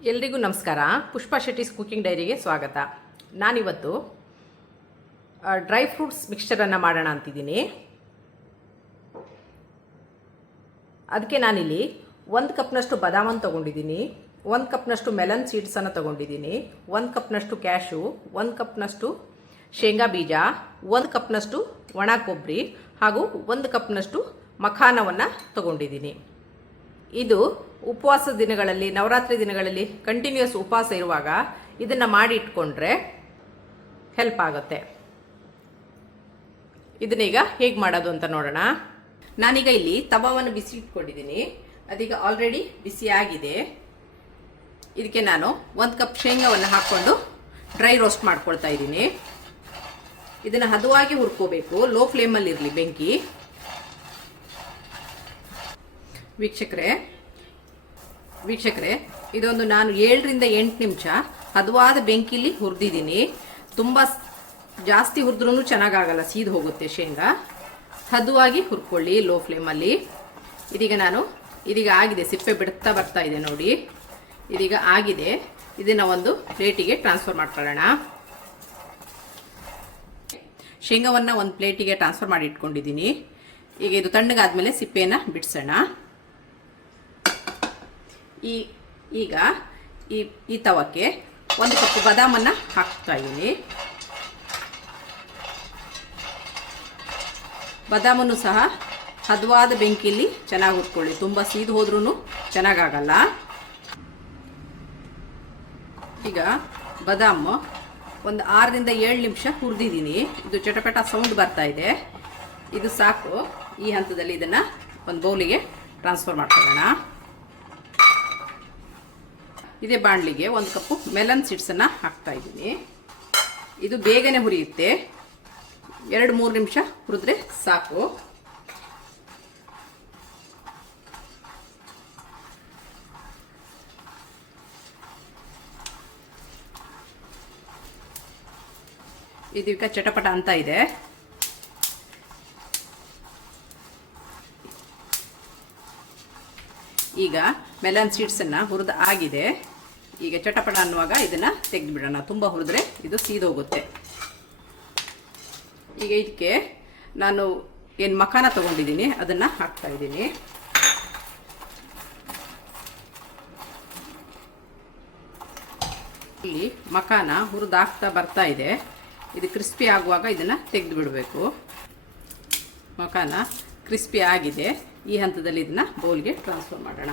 ಎಲ್ರಿಗೂ ನಮಸ್ಕಾರ. ಪುಷ್ಪಾ ಶೆಟ್ಟೀಸ್ ಕುಕಿಂಗ್ ಡೈರಿಗೆ ಸ್ವಾಗತ. ನಾನಿವತ್ತು ಡ್ರೈ ಫ್ರೂಟ್ಸ್ ಮಿಕ್ಸ್ಚರನ್ನು ಮಾಡೋಣ ಅಂತಿದ್ದೀನಿ. ಅದಕ್ಕೆ ನಾನಿಲ್ಲಿ 1 ಕಪ್ನಷ್ಟು ಬಾದಾಮನ್ನು ತೊಗೊಂಡಿದ್ದೀನಿ, 1 ಕಪ್ನಷ್ಟು ಮೆಲನ್ ಸೀಡ್ಸನ್ನು ತೊಗೊಂಡಿದ್ದೀನಿ, 1 ಕಪ್ನಷ್ಟು ಕ್ಯಾಶು, 1 ಕಪ್ನಷ್ಟು ಶೇಂಗಾ ಬೀಜ, 1 ಕಪ್ನಷ್ಟು ಒಣ ಕೊಬ್ಬರಿ ಹಾಗೂ 1 ಕಪ್ನಷ್ಟು ಮಖಾನವನ್ನು ತೊಗೊಂಡಿದ್ದೀನಿ. ಇದು ಉಪವಾಸ ದಿನಗಳಲ್ಲಿ, ನವರಾತ್ರಿ ದಿನಗಳಲ್ಲಿ ಕಂಟಿನ್ಯೂಸ್ ಉಪವಾಸ ಇರುವಾಗ ಇದನ್ನು ಮಾಡಿ ಇಟ್ಕೊಂಡ್ರೆ ಹೆಲ್ಪ್ ಆಗುತ್ತೆ. ಇದನ್ನೀಗ ಹೇಗೆ ಮಾಡೋದು ಅಂತ ನೋಡೋಣ. ನಾನೀಗ ಇಲ್ಲಿ ತವಾವನ್ನು ಬಿಸಿ ಇಟ್ಕೊಂಡಿದ್ದೀನಿ. ಅದೀಗ ಆಲ್ರೆಡಿ ಬಿಸಿ ಆಗಿದೆ. ಇದಕ್ಕೆ ನಾನು 1 ಕಪ್ ಶೇಂಗಾವನ್ನು ಹಾಕ್ಕೊಂಡು ಡ್ರೈ ರೋಸ್ಟ್ ಮಾಡ್ಕೊಳ್ತಾ ಇದ್ದೀನಿ. ಇದನ್ನು ಹದವಾಗಿ ಹುರ್ಕೋಬೇಕು, ಲೋ ಫ್ಲೇಮಲ್ಲಿ ಇರಲಿ ಬೆಂಕಿ. ವೀಕ್ಷಕರೇ, ಇದೊಂದು ನಾನು 7ರಿಂದ 8 ನಿಮಿಷ ಹದವಾದ ಬೆಂಕಿಲಿ ಹುರಿದಿದ್ದೀನಿ. ತುಂಬ ಜಾಸ್ತಿ ಹುರಿದ್ರೂ ಚೆನ್ನಾಗಾಗಲ್ಲ, ಸೀದು ಹೋಗುತ್ತೆ ಶೇಂಗಾ. ಹದವಾಗಿ ಹುರ್ಕೊಳ್ಳಿ ಲೋ ಫ್ಲೇಮಲ್ಲಿ. ಇದೀಗ ಆಗಿದೆ, ಸಿಪ್ಪೆ ಬಿಡ್ತಾ ಬರ್ತಾ ಇದೆ ನೋಡಿ. ಇದೀಗ ಆಗಿದೆ. ಇದನ್ನು ಒಂದು ಪ್ಲೇಟಿಗೆ ಟ್ರಾನ್ಸ್ಫರ್ ಮಾಡ್ಕೊಳ್ಳೋಣ. ಶೇಂಗಾವನ್ನು ಒಂದು ಪ್ಲೇಟಿಗೆ ಟ್ರಾನ್ಸ್ಫರ್ ಮಾಡಿ ಇಟ್ಕೊಂಡಿದ್ದೀನಿ. ಈಗ ಇದು ತಣ್ಣಗಾದ್ಮೇಲೆ ಸಿಪ್ಪೆಯನ್ನು ಬಿಡಿಸೋಣ. ಈಗ ಈ ತವಕ್ಕೆ 1 ಕಪ್ ಬಾದಾಮನ್ನು ಹಾಕ್ತಾ ಇದ್ದೀನಿ. ಬಾದಾಮನ್ನು ಸಹ ಹದವಾದ ಬೆಂಕಿಯಲ್ಲಿ ಚೆನ್ನಾಗಿ ಹುರ್ಕೊಳ್ಳಿ, ತುಂಬ ಸೀದು ಹೋದ್ರೂ ಚೆನ್ನಾಗಾಗಲ್ಲ. ಈಗ ಬಾದಾಮು ಒಂದು 6ರಿಂದ 7 ನಿಮಿಷ ಹುರಿದಿದ್ದೀನಿ. ಇದು ಚಟಪಟ ಸೌಂಡ್ ಬರ್ತಾ ಇದೆ. ಇದು ಸಾಕು. ಈ ಹಂತದಲ್ಲಿ ಇದನ್ನು ಒಂದು ಬೌಲಿಗೆ ಟ್ರಾನ್ಸ್ಫರ್ ಮಾಡ್ಕೊಳ್ಳೋಣ. ಇದೇ ಬಾಣಲಿಗೆ 1 ಕಪ್ಪು ಮೆಲನ್ ಸೀಡ್ಸನ್ನು ಹಾಕ್ತಾ ಇದ್ದೀನಿ. ಇದು ಬೇಗನೆ ಹುರಿಯುತ್ತೆ, 2-3 ನಿಮಿಷ ಹುರಿದ್ರೆ ಸಾಕು. ಇದೀಗ ಚಟಪಟ ಅಂತ ಇದೆ. ಈಗ ಮೆಲನ್ ಸೀಡ್ಸನ್ನು ಹುರಿದು ಆಗಿದೆ. ಈಗ ಚಟಪಟ ಅನ್ನುವಾಗ ಇದನ್ನು ತೆಗೆದು ಬಿಡೋಣ. ತುಂಬ ಹುರಿದ್ರೆ ಇದು ಸೀದೋಗುತ್ತೆ. ಈಗ ಇದಕ್ಕೆ ನಾನು ಏನು ಮಖಾನ ತೊಗೊಂಡಿದ್ದೀನಿ ಅದನ್ನು ಹಾಕ್ತಾ ಇದ್ದೀನಿ. ಇಲ್ಲಿ ಮಖಾನ ಹುರಿದಾಗ್ತಾ ಬರ್ತಾ ಇದೆ. ಇದು ಕ್ರಿಸ್ಪಿ ಆಗುವಾಗ ಇದನ್ನು ತೆಗೆದು ಬಿಡಬೇಕು. ಮಖಾನ ಕ್ರಿಸ್ಪಿ ಆಗಿದೆ. ಈ ಹಂತದಲ್ಲಿ ಇದನ್ನು ಬೌಲ್ಗೆ ಟ್ರಾನ್ಸ್ಫರ್ ಮಾಡೋಣ.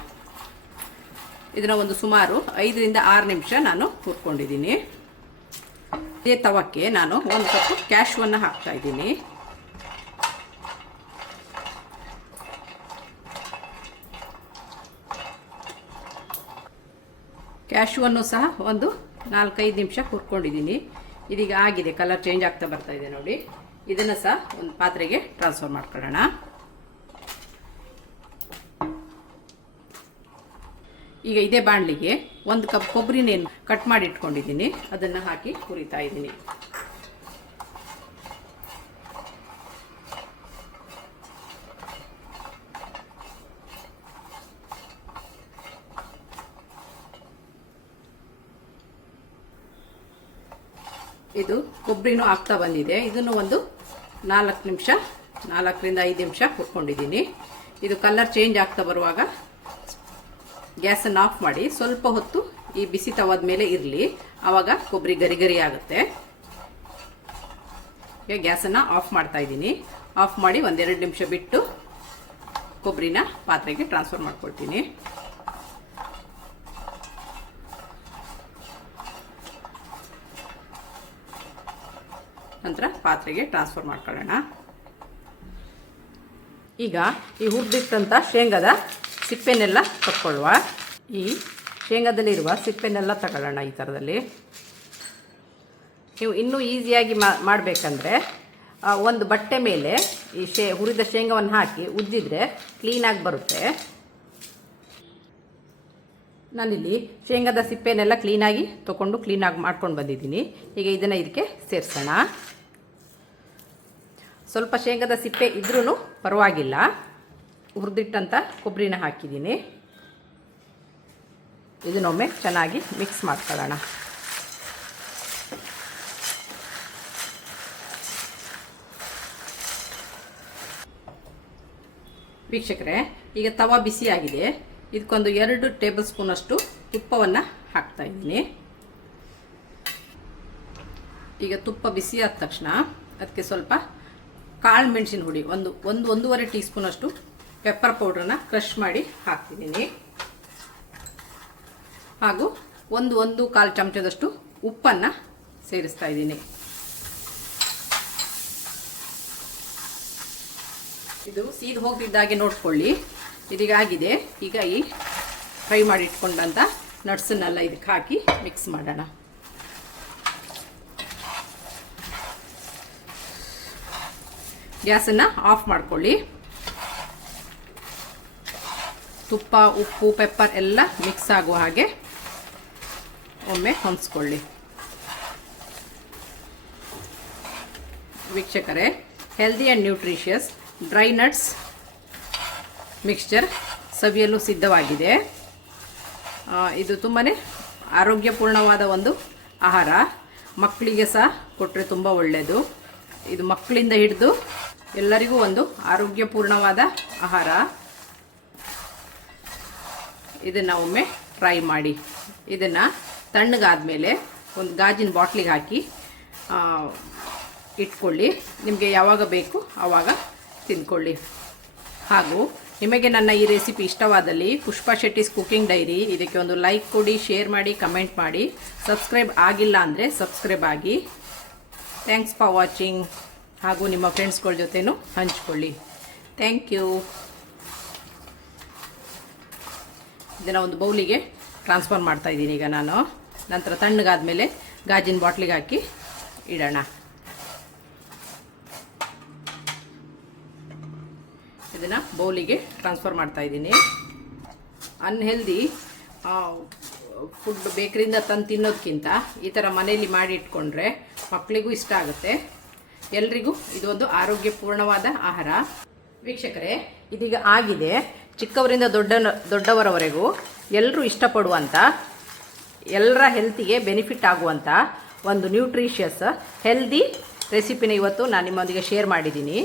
ಇದನ್ನು ಒಂದು ಸುಮಾರು 5ರಿಂದ 6 ನಿಮಿಷ ನಾನು ಹುರ್ಕೊಂಡಿದ್ದೀನಿ. ಇದೇ ತವಕ್ಕೆ ನಾನು 1 ಕಪ್ ಕ್ಯಾಶ್ಯೂವನ್ನು ಹಾಕ್ತಾ ಇದ್ದೀನಿ. ಕ್ಯಾಶ್ಯೂವನ್ನು ಸಹ ಒಂದು 4-5 ನಿಮಿಷ ಹುರ್ಕೊಂಡಿದ್ದೀನಿ. ಇದೀಗ ಆಗಿದೆ, ಕಲರ್ ಚೇಂಜ್ ಆಗ್ತಾ ಬರ್ತಾ ಇದೆ ನೋಡಿ. ಇದನ್ನು ಸಹ ಒಂದು ಪಾತ್ರೆಗೆ ಟ್ರಾನ್ಸ್ಫರ್ ಮಾಡ್ಕೊಳ್ಳೋಣ. ಈಗ ಇದೇ ಬಾಣಲಿಗೆ 1 ಕಪ್ ಕೊಬ್ಬರಿನೇನು ಕಟ್ ಮಾಡಿ ಇಟ್ಕೊಂಡಿದ್ದೀನಿ, ಅದನ್ನು ಹಾಕಿ ಹುರಿತಾ ಇದ್ದೀನಿ. ಇದು ಕೊಬ್ಬರಿನೂ ಆಗ್ತಾ ಬಂದಿದೆ. ಇದನ್ನು ಒಂದು 4ರಿಂದ 5 ನಿಮಿಷ ಹುರ್ಕೊಂಡಿದ್ದೀನಿ. ಇದು ಕಲರ್ ಚೇಂಜ್ ಆಗ್ತಾ ಬರುವಾಗ ಗ್ಯಾಸನ್ನು ಆಫ್ ಮಾಡಿ ಸ್ವಲ್ಪ ಹೊತ್ತು ಈ ಬಿಸಿ ತವಾದ ಮೇಲೆ ಇರಲಿ, ಆವಾಗ ಕೊಬ್ಬರಿ ಗರಿ ಗರಿ ಆಗುತ್ತೆ. ಈಗ ಗ್ಯಾಸನ್ನು ಆಫ್ ಮಾಡ್ತಾ ಇದ್ದೀನಿ. ಆಫ್ ಮಾಡಿ 1-2 ನಿಮಿಷ ಬಿಟ್ಟು ಕೊಬ್ಬರಿನ ಪಾತ್ರೆಗೆ ಟ್ರಾನ್ಸ್ಫರ್ ಮಾಡ್ಕೊಳ್ತೀನಿ. ನಂತರ ಪಾತ್ರೆಗೆ ಟ್ರಾನ್ಸ್ಫರ್ ಮಾಡ್ಕೊಳ್ಳೋಣ. ಈಗ ಈ ಹುರಿದಿಟ್ಟಂಥ ಶೇಂಗಾದ ಸಿಪ್ಪೆನೆಲ್ಲ ತಗೊಳ್ಳುವ. ಈ ಶೇಂಗಾದಲ್ಲಿರುವ ಸಿಪ್ಪೆನೆಲ್ಲ ತಗೊಳ್ಳೋಣ. ಈ ಥರದಲ್ಲಿ ನೀವು ಇನ್ನೂ ಈಸಿಯಾಗಿ ಮಾಡಬೇಕಂದ್ರೆ ಒಂದು ಬಟ್ಟೆ ಮೇಲೆ ಈ ಹುರಿದ ಶೇಂಗಾವನ್ನು ಹಾಕಿ ಉಜ್ಜಿದ್ರೆ ಕ್ಲೀನಾಗಿ ಬರುತ್ತೆ. ನಾನಿಲ್ಲಿ ಶೇಂಗಾದ ಸಿಪ್ಪೆನೆಲ್ಲ ಕ್ಲೀನಾಗಿ ತೊಗೊಂಡು ಕ್ಲೀನಾಗಿ ಮಾಡ್ಕೊಂಡು ಬಂದಿದ್ದೀನಿ. ಈಗ ಇದನ್ನು ಇದಕ್ಕೆ ಸೇರಿಸೋಣ. ಸ್ವಲ್ಪ ಶೇಂಗಾದ ಸಿಪ್ಪೆ ಇದ್ರೂ ಪರವಾಗಿಲ್ಲ. ಹುರಿದಿಟ್ಟಂಥ ಕೊಬ್ಬರಿನ ಹಾಕಿದ್ದೀನಿ. ಇದನ್ನೊಮ್ಮೆ ಚೆನ್ನಾಗಿ ಮಿಕ್ಸ್ ಮಾಡ್ಕೊಳ್ಳೋಣ. ವೀಕ್ಷಕರೇ, ಈಗ ತವಾ ಬಿಸಿಯಾಗಿದೆ. ಇದಕ್ಕೊಂದು 2 ಟೇಬಲ್ ಸ್ಪೂನಷ್ಟು ತುಪ್ಪವನ್ನು ಹಾಕ್ತಾ ಇದ್ದೀನಿ. ಈಗ ತುಪ್ಪ ಬಿಸಿಯಾದ ತಕ್ಷಣ ಅದಕ್ಕೆ ಸ್ವಲ್ಪ ಕಾಳು ಮೆಣಸಿನ ಹುಡಿ ಒಂದೂವರೆ ಟೀ ಸ್ಪೂನಷ್ಟು ಪೆಪ್ಪರ್ ಪೌಡ್ರನ್ನ ಕ್ರಷ್ ಮಾಡಿ ಹಾಕ್ತಿದ್ದೀನಿ. ಹಾಗೂ ಒಂದು ಕಾಲು ಚಮಚದಷ್ಟು ಉಪ್ಪನ್ನು ಸೇರಿಸ್ತಾ ಇದ್ದೀನಿ. ಇದು ಸೀದ್ ಹೋಗ್ತಿದ್ದಾಗೆ ನೋಡ್ಕೊಳ್ಳಿ. ಇದೀಗ ಆಗಿದೆ. ಈಗ ಈ ಫ್ರೈ ಮಾಡಿ ಇಟ್ಕೊಂಡಂಥ ನಟ್ಸನ್ನೆಲ್ಲ ಇದಕ್ಕೆ ಹಾಕಿ ಮಿಕ್ಸ್ ಮಾಡೋಣ. ಗ್ಯಾಸನ್ನು ಆಫ್ ಮಾಡ್ಕೊಳ್ಳಿ. ತುಪ್ಪ, ಉಪ್ಪು, ಪೆಪ್ಪರ್ ಎಲ್ಲ ಮಿಕ್ಸ್ ಆಗುವ ಹಾಗೆ ಒಮ್ಮೆ ಹೊಂದಿಸ್ಕೊಳ್ಳಿ. ವೀಕ್ಷಕರೇ, healthy and nutritious dry nuts mixture ಸವಿಯಲು ಸಿದ್ಧವಾಗಿದೆ. ಇದು ತುಂಬಾ ಆರೋಗ್ಯಪೂರ್ಣವಾದ ಒಂದು ಆಹಾರ. ಮಕ್ಕಳಿಗೆ ಸಹ ಕೊಟ್ಟರೆ ತುಂಬ ಒಳ್ಳೆಯದು. ಇದು ಮಕ್ಕಳಿಂದ ಹಿಡಿದು ಎಲ್ಲರಿಗೂ ಒಂದು ಆರೋಗ್ಯಪೂರ್ಣವಾದ ಆಹಾರ. ಇದನ್ನು ಒಮ್ಮೆ ಟ್ರೈ ಮಾಡಿ. ಇದನ್ನು ತಣ್ಣಗಾದ್ಮೇಲೆ ಒಂದು ಗಾಜಿನ ಬಾಟ್ಲಿಗೆ ಹಾಕಿ ಇಟ್ಕೊಳ್ಳಿ. ನಿಮಗೆ ಯಾವಾಗ ಬೇಕು ಆವಾಗ ತಿಂದ್ಕೊಳ್ಳಿ. ಹಾಗೂ ನಿಮಗೆ ನನ್ನ ಈ ರೆಸಿಪಿ ಇಷ್ಟವಾದಲ್ಲಿ ಪುಷ್ಪಾ ಶೆಟ್ಟಿಸ್ ಕುಕಿಂಗ್ ಡೈರಿ ಇದಕ್ಕೆ ಒಂದು ಲೈಕ್ ಕೊಡಿ, ಶೇರ್ ಮಾಡಿ, ಕಮೆಂಟ್ ಮಾಡಿ. ಸಬ್ಸ್ಕ್ರೈಬ್ ಆಗಿಲ್ಲ ಅಂದರೆ ಸಬ್ಸ್ಕ್ರೈಬ್ ಆಗಿ. Thanks for watching. ಹಾಗೂ ನಿಮ್ಮ ಫ್ರೆಂಡ್ಸ್ಗಳ ಜೊತೆನೂ ಹಂಚ್ಕೊಳ್ಳಿ. Thank you. ಇದನ್ನು ಒಂದು ಬೌಲಿಗೆ ಟ್ರಾನ್ಸ್ಫರ್ ಮಾಡ್ತಾ ಇದ್ದೀನಿ ಈಗ ನಾನು. ನಂತರ ತಣ್ಣಗಾದ್ಮೇಲೆ ಗಾಜಿನ ಬಾಟ್ಲಿಗೆ ಹಾಕಿ ಇಡೋಣ. ಇದನ್ನು ಬೌಲಿಗೆ ಟ್ರಾನ್ಸ್ಫರ್ ಮಾಡ್ತಾ ಇದ್ದೀನಿ. ಅನ್ಹೆಲ್ದಿ ಫುಡ್ ಬೇಕರಿಯಿಂದ ತಂದು ತಿನ್ನೋದಕ್ಕಿಂತ ಈ ಥರ ಮನೆಯಲ್ಲಿ ಮಾಡಿ ಇಟ್ಕೊಂಡ್ರೆ ಮಕ್ಕಳಿಗೂ ಇಷ್ಟ ಆಗುತ್ತೆ. ಎಲ್ರಿಗೂ ಇದೊಂದು ಆರೋಗ್ಯಪೂರ್ಣವಾದ ಆಹಾರ. ವೀಕ್ಷಕರೇ, ಇದೀಗ ಆಗಿದೆ. ಚಿಕ್ಕವರಿಂದ ದೊಡ್ಡವರವರೆಗೂ ಎಲ್ಲರೂ ಇಷ್ಟಪಡುವಂಥ, ಎಲ್ಲರ ಹೆಲ್ತಿಗೆ ಬೆನಿಫಿಟ್ ಆಗುವಂಥ ಒಂದು ನ್ಯೂಟ್ರಿಷಿಯಸ್ ಹೆಲ್ದಿ ರೆಸಿಪಿನ ಇವತ್ತು ನಾನು ನಿಮ್ಮೊಂದಿಗೆ ಶೇರ್ ಮಾಡಿದ್ದೀನಿ.